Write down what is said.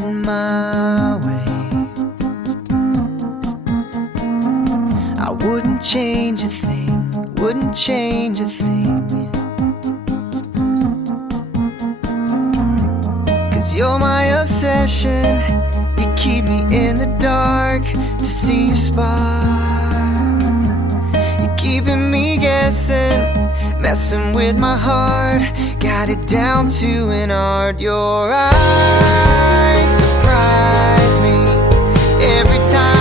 had my way, I wouldn't change a thing, wouldn't change a thing. 'Cause you're my obsession, you keep me in the dark to see your spark. You're keeping me guessing, messing with my heart, got it down to an art. Your eyes surprise me every time